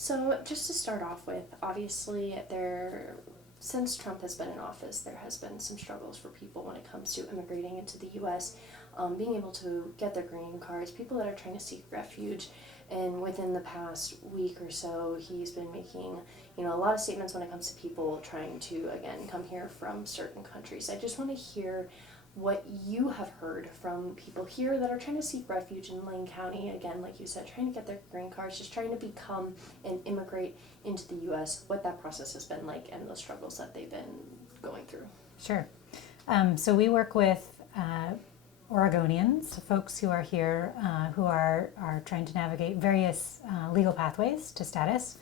So just to start off with, obviously since Trump has been in office, there has been some struggles for people when it comes to immigrating into the U.S., being able to get their green cards, people that are trying to seek refuge. And within the past week or so, he's been making, a lot of statements when it comes to people trying to, again, come here from certain countries. I just want to hear what you have heard from people here that are trying to seek refuge in Lane County, again, like you said, trying to get their green cards, just trying to become and immigrate into the U.S., what that process has been like and the struggles that they've been going through. Sure. So we work with Oregonians, folks who are here who are trying to navigate various legal pathways to status.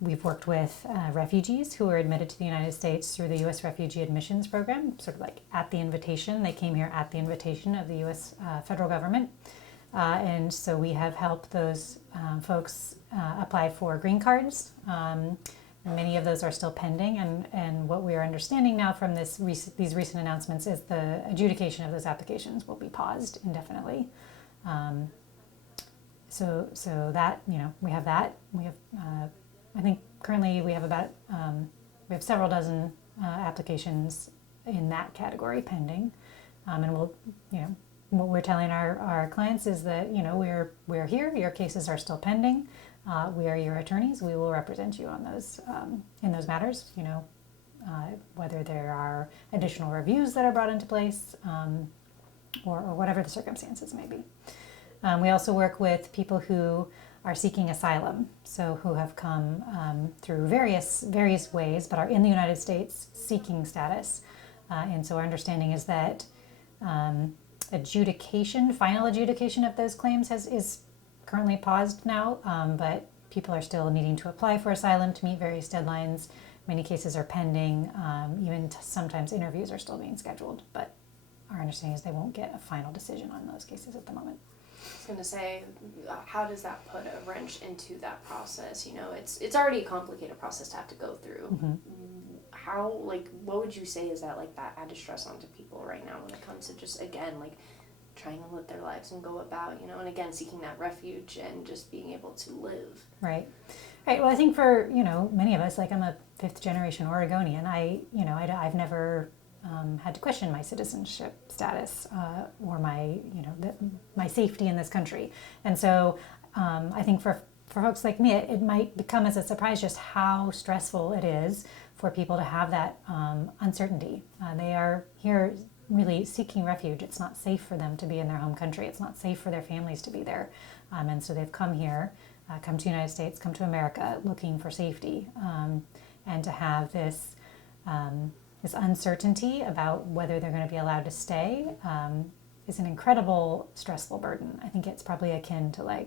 We've worked with refugees who were admitted to the United States through the U.S. Refugee Admissions Program, sort of like at the invitation. They came here at the invitation of the U.S. Federal government. And so we have helped those folks apply for green cards. Many of those are still pending. And what we are understanding now from these recent announcements is the adjudication of those applications will be paused indefinitely. So that, we have that. We have I think currently we have we have several dozen applications in that category pending, and we'll, what we're telling our clients is that we're here. Your cases are still pending. We are your attorneys. We will represent you on those in those matters. Whether there are additional reviews that are brought into place, or whatever the circumstances may be. We also work with people who are seeking asylum, so who have come through various ways, but are in the United States seeking status. And so our understanding is that final adjudication of those claims is currently paused now, but people are still needing to apply for asylum to meet various deadlines. Many cases are pending, even sometimes interviews are still being scheduled, but our understanding is they won't get a final decision on those cases at the moment. I was going to say, how does that put a wrench into that process? It's already a complicated process to have to go through. Mm-hmm. What would you say is that added stress onto people right now when it comes to just, again, trying to live their lives and go about, and again, seeking that refuge and just being able to live. Right. Well, I think for, many of us, I'm a fifth generation Oregonian, I've never had to question my citizenship status or my, my safety in this country. And so I think for folks like me, it might come as a surprise just how stressful it is for people to have that uncertainty. They are here really seeking refuge. It's not safe for them to be in their home country. It's not safe for their families to be there. And so they've come here, come to the United States, come to America looking for safety. And to have this uncertainty about whether they're going to be allowed to stay is an incredible stressful burden. I think it's probably akin to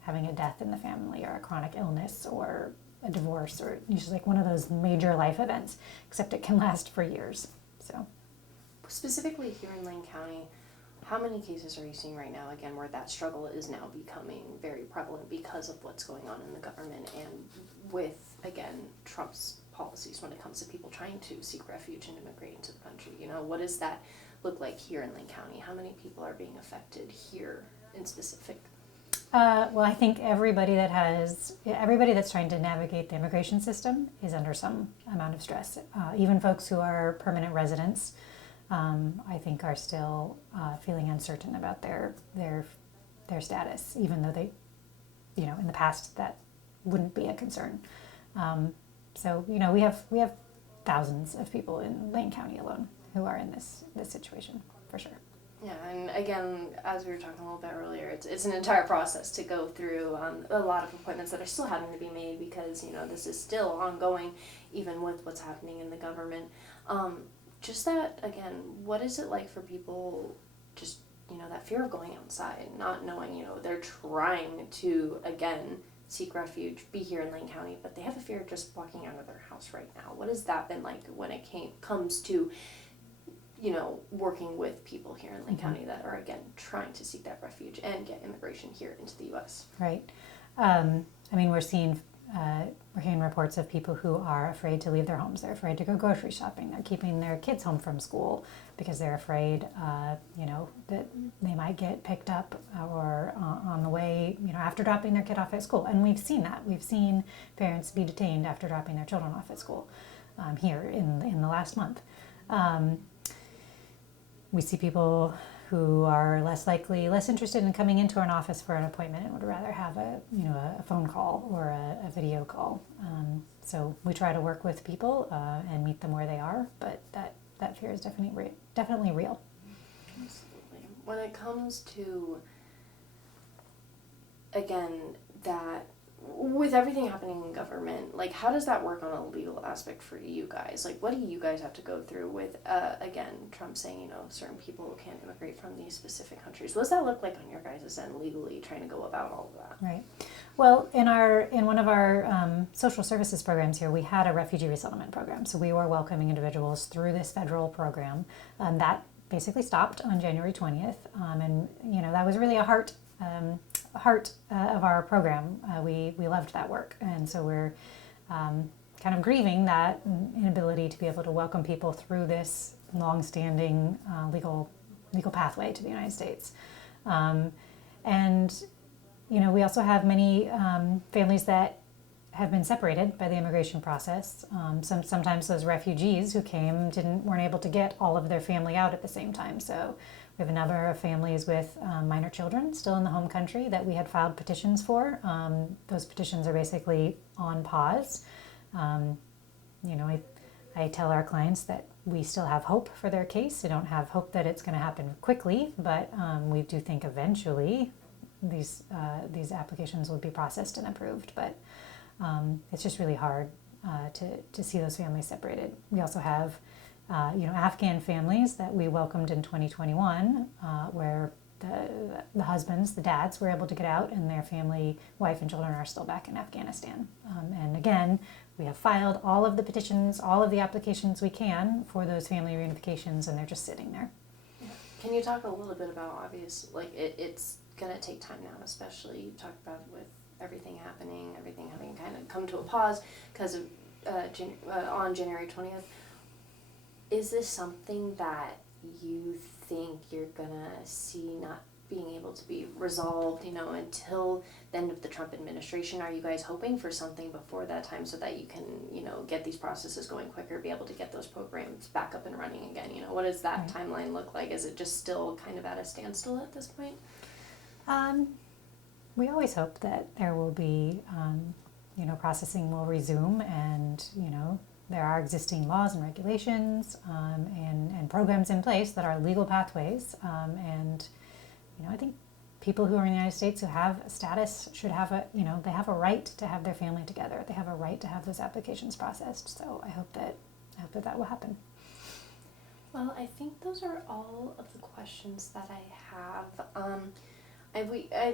having a death in the family or a chronic illness or a divorce or usually one of those major life events, except it can last for years. So, specifically here in Lane County, how many cases are you seeing right now, again, where that struggle is now becoming very prevalent because of what's going on in the government and with, again, Trump's policies when it comes to people trying to seek refuge and immigrate into the country? What does that look like here in Lane County? How many people are being affected here in specific? Well, I think everybody that's trying to navigate the immigration system is under some amount of stress. Even folks who are permanent residents, I think, are still feeling uncertain about their status, even though they, in the past that wouldn't be a concern. So we have thousands of people in Lane County alone who are in this situation for sure. Yeah, and again, as we were talking a little bit earlier, it's an entire process to go through, a lot of appointments that are still having to be made because, this is still ongoing, even with what's happening in the government. Just that, again, what is it like for people, just, that fear of going outside, not knowing, they're trying to, again, seek refuge, be here in Lane County, but they have a fear of just walking out of their house right now. What has that been like when it comes to working with people here in Lane Mm-hmm. County that are, again, trying to seek that refuge and get immigration here into the U.S.? Right. We're seeing we're hearing reports of people who are afraid to leave their homes. They're afraid to go grocery shopping. They're keeping their kids home from school because they're afraid, that they might get picked up or on the way, after dropping their kid off at school. And we've seen that. We've seen parents be detained after dropping their children off at school here in the last month. We see people who are less interested in coming into an office for an appointment and would rather have a phone call or a video call. So we try to work with people and meet them where they are, but that fear is definitely real. Absolutely. When it comes to, again, that with everything happening in government, like, how does that work on a legal aspect for you guys? Like, what do you guys have to go through with, again, Trump saying, certain people can't immigrate from these specific countries? What does that look like on your guys' end legally, trying to go about all of that? Right. Well, in one of our social services programs here, we had a refugee resettlement program. So we were welcoming individuals through this federal program. That basically stopped on January 20th. And that was really a heart of our program. We loved that work, and so we're kind of grieving that inability to be able to welcome people through this long-standing legal pathway to the United States. And we also have many families that have been separated by the immigration process. Sometimes those refugees who came weren't able to get all of their family out at the same time. So we have a number of families with minor children still in the home country that we had filed petitions for. Those petitions are basically on pause. I tell our clients that we still have hope for their case. We don't have hope that it's going to happen quickly, but we do think eventually these applications will be processed and approved. But it's just really hard to see those families separated. We also have Afghan families that we welcomed in 2021, where the husbands, the dads, were able to get out, and their family, wife and children, are still back in Afghanistan. And again, we have filed all of the petitions, all of the applications we can for those family reunifications, and they're just sitting there. Yeah. Can you talk a little bit about, it's going to take time now, especially you talked about with everything having kind of come to a pause because of on January 20th. Is this something that you think you're gonna see not being able to be resolved, until the end of the Trump administration? Are you guys hoping for something before that time so that you can, get these processes going quicker, be able to get those programs back up and running again? What does that timeline look like? Is it just still kind of at a standstill at this point? We always hope that there will be, processing will resume, and, there are existing laws and regulations and programs in place that are legal pathways. And, I think people who are in the United States who have status should have they have a right to have their family together. They have a right to have those applications processed. So I hope that will happen. Well, I think those are all of the questions that I have.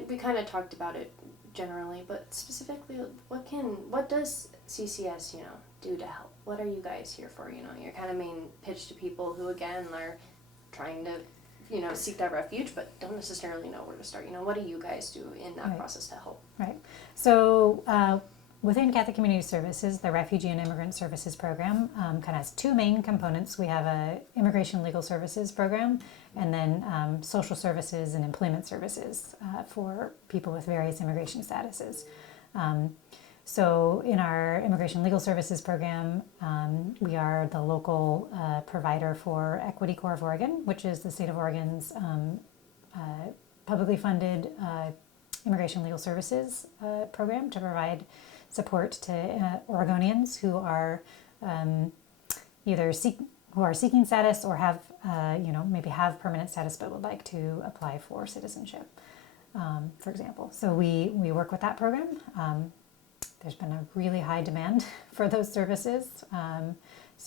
We kind of talked about it generally, but specifically, what does CCS, do to help? What are you guys here for? Your kind of main pitch to people who, again, are trying to, seek that refuge, but don't necessarily know where to start. What do you guys do in that process to help? Right. So within Catholic Community Services, the Refugee and Immigrant Services Program kind of has two main components. We have a Immigration Legal Services program, and then social services and employment services for people with various immigration statuses. So in our Immigration Legal Services program, we are the local provider for Equity Corps of Oregon, which is the state of Oregon's publicly funded immigration legal services program to provide support to Oregonians who are seeking status or have maybe have permanent status but would like to apply for citizenship, for example. So we work with that program. There's been a really high demand for those services.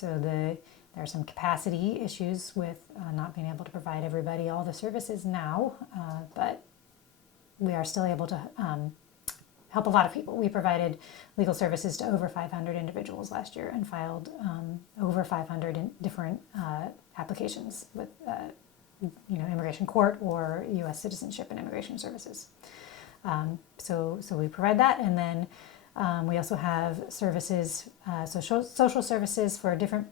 There are some capacity issues with not being able to provide everybody all the services now, but we are still able to help a lot of people. We provided legal services to over 500 individuals last year and filed over 500 different applications with immigration court or U.S. Citizenship and Immigration Services. So we provide that, and then We also have services, social services for different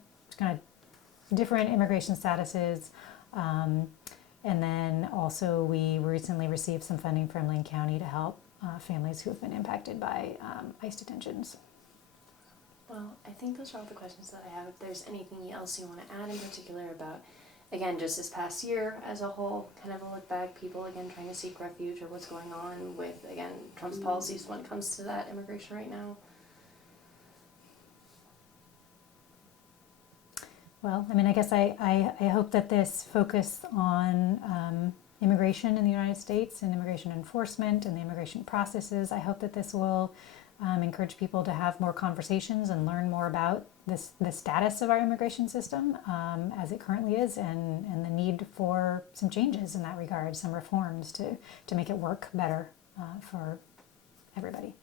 immigration statuses. And then also we recently received some funding from Lane County to help families who have been impacted by ICE detentions. Well, I think those are all the questions that I have. If there's anything else you want to add in particular about, again, just this past year as a whole, kind of a look back, people again trying to seek refuge, or what's going on with, again, Trump's policies when it comes to that immigration right now. Well, I mean, I guess I hope that this focus on immigration in the United States and immigration enforcement and the immigration processes, I hope that this will encourage people to have more conversations and learn more about the status of our immigration system as it currently is, and the need for some changes in that regard, some reforms to make it work better for everybody.